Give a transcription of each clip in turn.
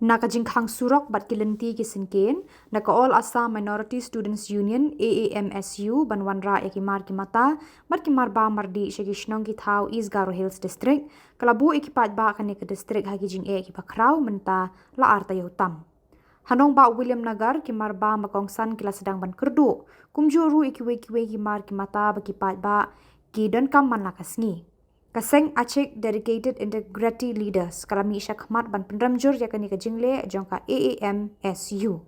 Nakajing Khang Surok bat kilanti kisinken naka All Assam Minority Students Union AAMSU banwanra ekimar kimata markimar ba mardi shegi Shillong ki thau East Garo Hills District kalabu ekipat ba kane ke district hagijing ekipakrau menta la arta yotam Hanong ba William Nagar kimar ba makongsan kila sedang ban kerdu kumjuru ikiwe kimar kimata bakipat ba ki don kam man lakasngi Kaseng Achek Dedicated Integrity Leaders kalami syakmat ban pendramjur yakani ka jingle jongka AAMSU.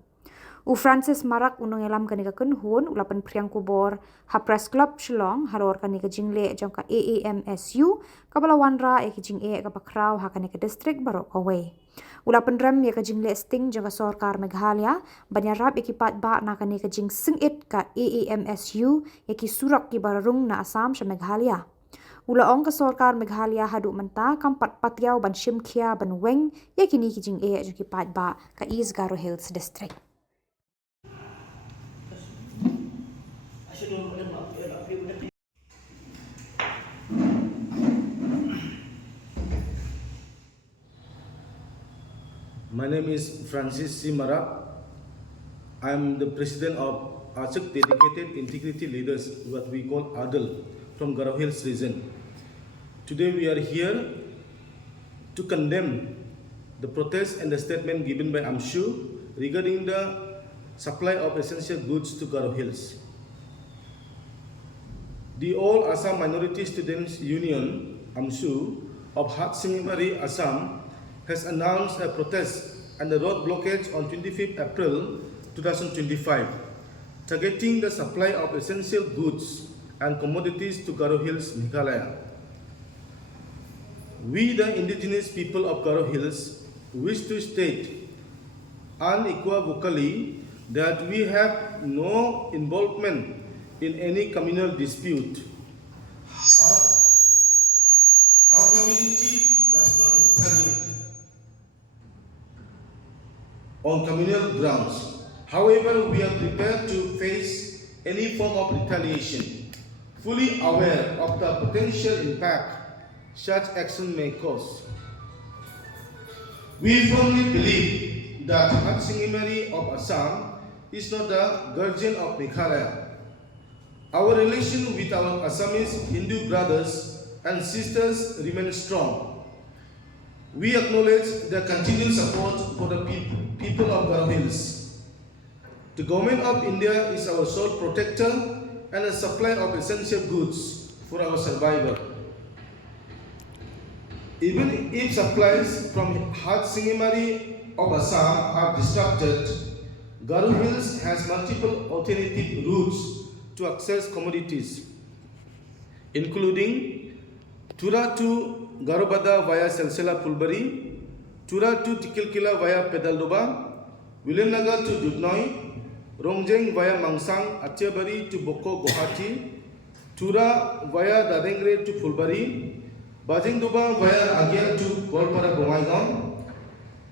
U Francis Marak unong elam kani ka kenhun ulapan priang Khubor ha press club Shillong haror kani ka jingle jongka AAMSU kabalawanra e kijing e ka pakraw ha kani ka district barok away. Ulapan ram ya ka jingle sting jongka sorkar Meghalaya banyarap ikipat ba na kani ka jing singit ka AAMSU yaki Surok ki bararung na Assam sa Meghalaya. Ulaong ka sorkar Meghalaya hadu menta kampat patiaw ban shimkhia ban weng yakini kijing e juki Paidbah ka East Garo Hills District. My name is Francis C. Marak. I am the president of Achek Dedicated Integrity Leaders, what we call ADL, from Garo Hills region. Today we are here to condemn the protest and the statement given by Aamsu regarding the supply of essential goods to Garo Hills. The All Assam Minority Students Union, Aamsu, of Khasinews, Assam, has announced a protest and a road blockage on 25th April 2025, targeting the supply of essential goods and commodities to Garo Hills, Meghalaya. We, the indigenous people of Garo Hills, wish to state unequivocally that we have no involvement in any communal dispute. Our community does not retaliate on communal grounds. However, we are prepared to face any form of retaliation, fully aware of the potential impact such action may cause. We firmly believe that Khasinews of Assam is not the guardian of Meghalaya. Our relation with our Assamese Hindu brothers and sisters remains strong. We acknowledge their continued support for the people of Garo Hills. The Government of India is our sole protector and a supplier of essential goods for our survival. Even if supplies from Khasinews of Assam are disrupted, Garo Hills has multiple alternative routes to access commodities, including Tura to Garobada via Selsela Pulbari, Tura to Tikilkila via Pedaldoba, Williamnagar to Dudnoi, Rongjeng via Mangsang, Atiabari to Boko Guwahati, Tura via Dadengre to Pulbari, Bajingduba via Agia to Golpara Bongaigaon.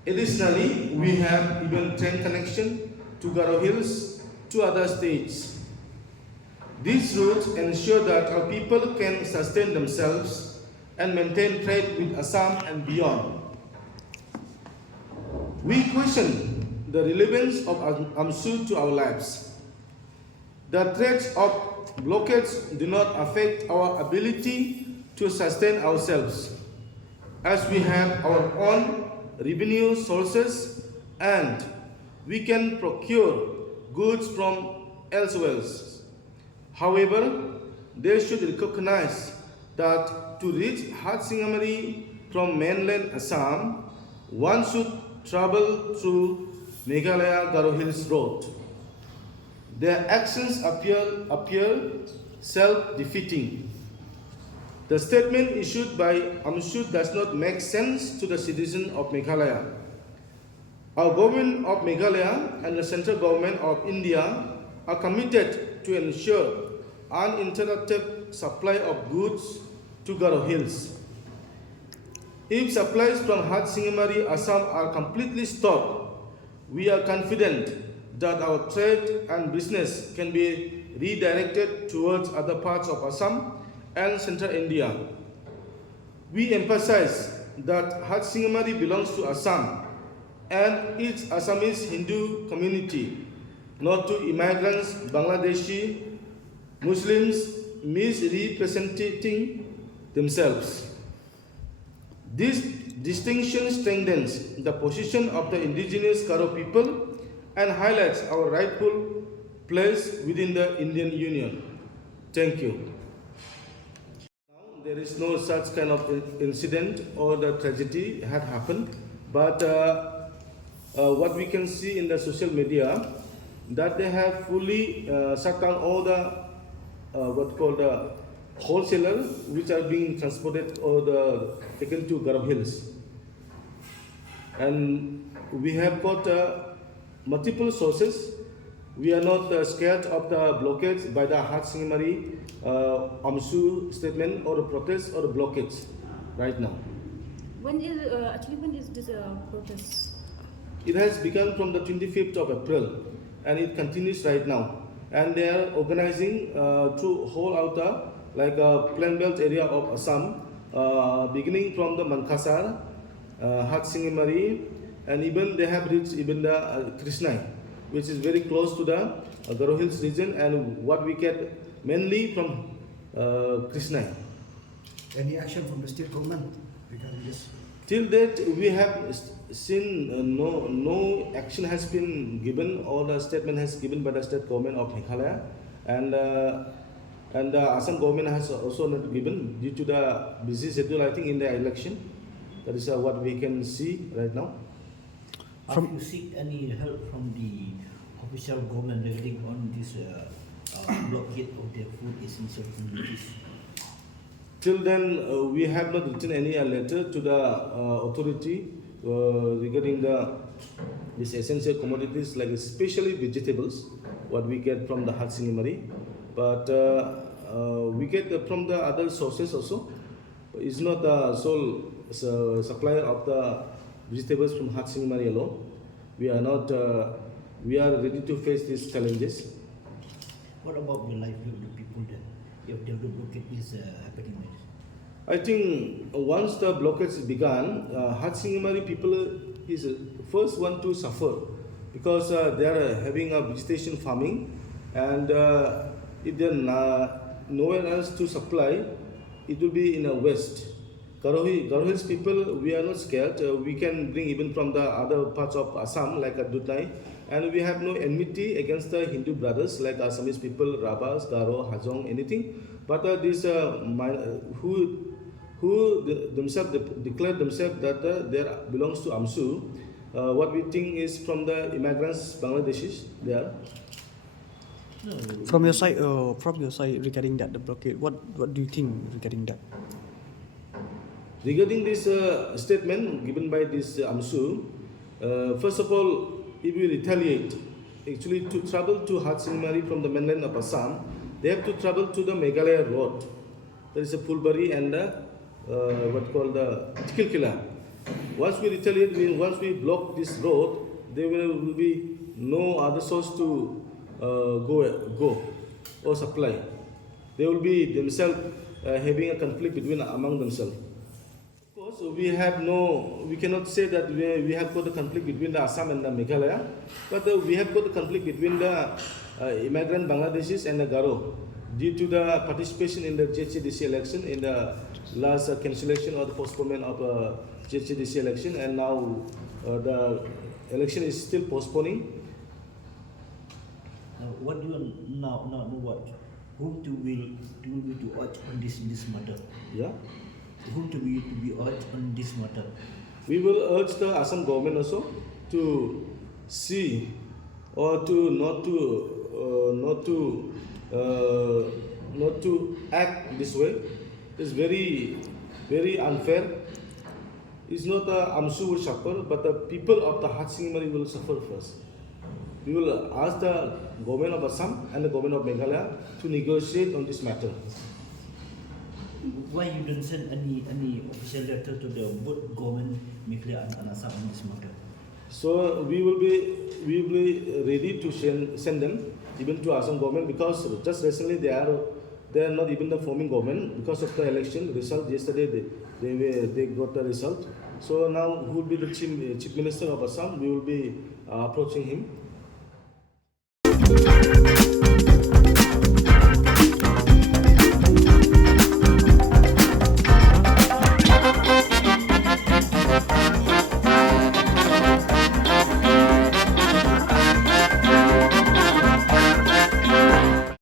Additionally, we have even train connection to Garo Hills to other states. These routes ensure that our people can sustain themselves and maintain trade with Assam and beyond. We question the relevance of Aamsu to our lives. The threats of blockades do not affect our ability to sustain ourselves, as we have our own revenue sources and we can procure goods from elsewhere. However, they should recognize that to reach Khasinews from mainland Assam, one should travel through Meghalaya Garo Hills Road. Their actions appear self-defeating. The statement issued by Aamsu does not make sense to the citizens of Meghalaya. Our government of Meghalaya and the central government of India are committed to ensure uninterrupted supply of goods to Garo Hills. If supplies from Khasinews, Assam are completely stopped, we are confident that our trade and business can be redirected towards other parts of Assam and central India. We emphasize that Khasinews belongs to Assam and its Assamese Hindu community, not to immigrants, Bangladeshi, Muslims misrepresenting themselves. This distinction strengthens the position of the indigenous Garo people and highlights our rightful place within the Indian Union. Thank you. Now, there is no such kind of incident or the tragedy had happened, but what we can see in the social media that they have fully shut down all the what called the wholesalers which are being transported or taken to Garo Hills. And we have got multiple sources. We are not scared of the blockades by the Hatsingimari Aamsu statement or the protest or the blockades right now. When is this protest? It has begun from the 25th of April and it continues right now. And they are organizing to hold out like a plain belt area of Assam, beginning from the Mankasar, Hatsingimari, and even they have reached even the Krishnai, which is very close to the Garo Hills region, and what we get mainly from Krishnai. Any action from the state government regarding this? Till date, we have seen no action has been given or the statement has given by the state government of Meghalaya, and the Assam government has also not given due to the busy schedule, I think, in the election. That is what we can see right now. Have you seek any help from the official government regarding on this blockade of the food essential commodities? Till then, we have not written any letter to the authority regarding these essential commodities, like especially vegetables, what we get from the Hatsingimari. But we get from the other sources also. It's not the sole supplier of the vegetables from Hatsingimari alone. We are not. We are ready to face these challenges. What about the livelihood of the people then? If the blockade is happening? I think once the blockage began, Hatsingimari people is first one to suffer because they are having a vegetation farming, and if there nowhere else to supply, it will be in the west. Garo Hills people, we are not scared. We can bring even from the other parts of Assam, like Dutnai, and we have no enmity against the Hindu brothers like Assamese people, Rabas, Garo, Hajong, anything. But these who themselves declare themselves that they belongs to Aamsu, what we think is from the immigrants, Bangladeshis, they are. No. From your side, regarding that the blockade, what do you think regarding that? Regarding this statement given by this Aamsu, first of all, if we retaliate, actually to travel to Hatsingimari from the mainland of Assam, they have to travel to the Meghalaya road. There is a Fulbari and what called the Tikilkila. Once we retaliate, once we block this road, there will be no other source to go or supply. They will be themselves having a conflict among themselves. Of course, we cannot say that we have got a conflict between the Assam and the Meghalaya, but we have got a conflict between the immigrant Bangladeshis and the Garo due to the participation in the JHDC election, in the last cancellation or the postponement of JHDC election, and now the election is still postponing. Now, what do you now what? Whom do we urge on this matter? Yeah. Whom do we urge on this matter? We will urge the Assam government also to see or to not to act this way. It's very, very unfair. It's not the Aamsu will suffer, but the people of the Hatsingimari will suffer first. We will ask the government of Assam and the government of Meghalaya to negotiate on this matter. Why you don't send any official letter to the both government, Meghalaya and Assam on this matter? So we will be ready to send them even to Assam government, because just recently they are not even the forming government because of the election result. Yesterday they got the result, So now who will be the chief minister of Assam? We will be approaching him.